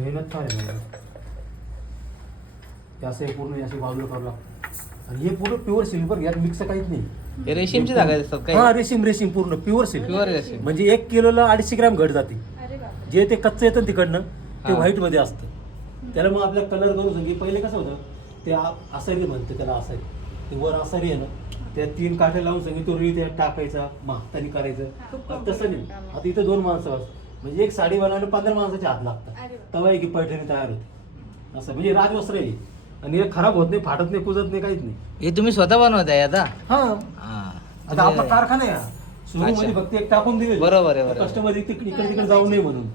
मेहनत काय आहे म्हणजे ते असं हे पूर्ण असे बाजूला करावं लागतं आणि हे पूर्ण प्युअर सिल्वर यात मिक्स काहीच नाही. हे रेशीमची जागा असतात काय? हा रेशीम पूर्ण प्युअर सिल्वर. प्युअर रेशीम म्हणजे 1 किलोला 250 ग्रॅम घट जाते. जे ते कच्चं येतं तिकडनं ते हा. व्हाईट मध्ये असतं. त्याला मग आपल्या कलर करून सांगे पहिले कसं होतं ते आसारी म्हणते त्याला आसारी. ते वर आसारी आहे ना त्या 3 काठ्या लावून सांगे तो रुई त्यात टाकायचा मग हाताने करायचं. तसं नाही आता इथं 2 माणसं म्हणजे एक साडी बनवायला 15 माणसाचे हात लागतात तेव्हा की पैठणी तयार होते. असं म्हणजे राजवस्त्र आहे आणि हे खराब होत नाही, फाटत नाही, कुजत नाही, काहीच नाही. हे तुम्ही स्वतः बनवताय आता? हा हा. आता आपला कारखाना आहे सुरूमध्ये फक्त एक टाकून दिले बरोबर आहे, बरोबर. कस्टमर इकडे तिकडे जाऊ नये म्हणून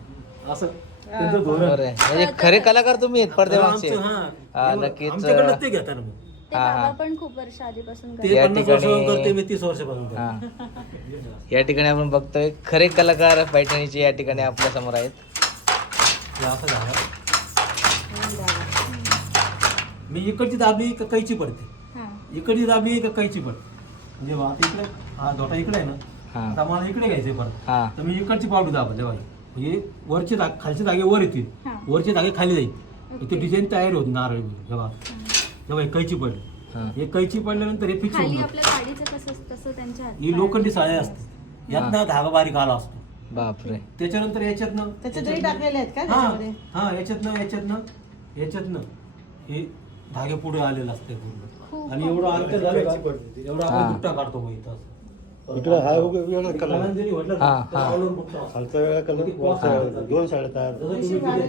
असं त्यांचं धोरण. बरोबर आहे. म्हणजे खरे कलाकार तुम्ही आहेत पडद्यामागचे. आमचं, हा, हा. नक्कीच. आमच्याकडनं ते घेतात मग ते बाबा पण खूप वर्ष आधीपासून ते या 50 वर्षापासून ठिकाणी- करते मी 30 वर्षापासून करते. हा. या ठिकाणी आपण बघतोय खरे कलाकार पैठणीचे या ठिकाणी आपल्या समोर आहेत. हे असं झालं मी इकडची दाबली का कैची पडते, इकडची दाबली का कैची पडते. म्हणजे आता इकडे हा धोटा इकडे आहे ना हा. आता मला इकडे घ्यायचंय परत हा. तर मी इकडची पावडू दाबा जेव्हा म्हणजे वरचे धागे खालचे धागे वर येतील, वरचे धागे खाली जाईल. ते डिझाईन तयार होत नारळ जेव्हा जेव्हा हे कैची पडली. हा. हे कैची पडल्यानंतर हे फिक्स खाली होऊन आपल्या गाडीचं कसं तसं त्यांच्या हातात. ही लोखंडी साळ्या असते यातनं धागा बारीक आला असतो. बापरे. त्याच्यानंतर याच्यातनं त्याच्यात टाकलेले आहेत का हा त्याच्यामध्ये? हा याच्यातनं हे धागे पुढे आलेले असते पूर्ण आणि एवढं अंतर झालं का एवढा हा. आपण बुट्टा काढतो मग इथं असं. इकडं हा वेगळा कलर लहान जरी म्हटलं ना, हा, तर हा. ऑलवर बुट्टा असतो. खालचा वेगळा कलर किती वरचा cost वेगळा. आहे? 2 साड्या तयार. जसं तुम्ही दिले.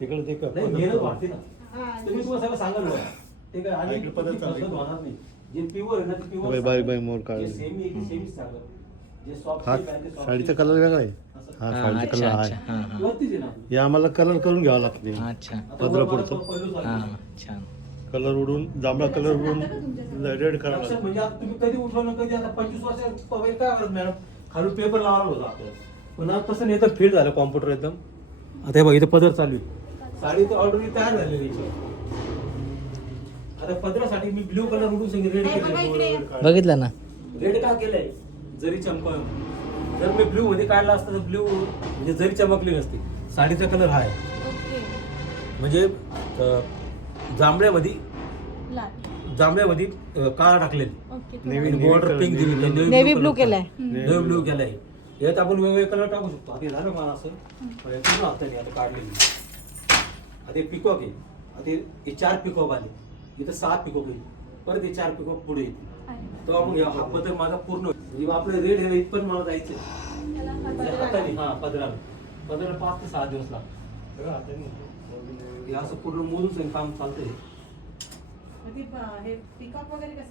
इकडे ते नाही, मेहनत वाढते ना. तुम्ही तुम्हाला सगळं सांगाल बघा. ते काय आणि इकडे पद्धत किती चालते. फसवत होणार नाही. जे प्युअर आहे ना ते प्युअर बारीक बारीक मोर काढले. सेमी आहे की सेमीच सांगा. जे सॉफ्ट हा आहे ते soft साडीचा आहे. कलर वेगळा आहे. असं. हा हा, साडीचा अच्छा, कलर अच्छा. आहे. हा, हा. वरतीच आहे ना. हे आम्हाला कलर करून घ्यावा लागते. अच्छा. आता पदरा वर मला पुढचं. पहिलं हा, झालं. छान. कलर उडून जांभळा कलर उडून रेड करावा लक्षात लागतो. म्हणजे आता तुम्ही कधी उठवलं कधी आता 25 वर्ष पहिले काय करत मॅडम खालून पेपर लावला होता आपल्याला पण आता तसं नाही तर फीड झालं कॉम्प्युटर एकदम. आता हे बघा इथं पदर चालू आहे साडी तर ऑर्डर तयार झालेली आहे. आता पदरासाठी मी ब्ल्यू कलर उडून सांगितलं रेड केलं. बघितलं ना. रेड का केलंय जरी चमक जर मी ब्ल्यू मध्ये काढला असता तर ब्ल्यू म्हणजे जरी चमकली नसती. साडीचा कलर हा आहे ओके. म्हणजे जांभळ्यामध्ये लाल. काळा टाकलेली ओके. बॉर्डर पिंक दिली नेव्ही ब्लू केलाय. नेव्ही ब्लू केलाय. यात आपण वेगवेगळे कलर टाकू शकतो. आता हे झालं मला असं पण हे पूर्ण हाताने आता काढलेली. आता हे पिकॉक आहे. आता हे 4 पिकॉक आले इथं 6 पिकॉक येईल परत हे 4 पिकॉक पुढे येतील तेव्हा मग हा पदर माझा पूर्ण म्हणजे आपलं रेड हे इथपर्यंत मला जायचं हाताने. हा पदराला 5 ते 6 दिवस लागतात. हे असं पूर्ण मोजून काम चालतंय. हे पिकॉक वगैरे कसं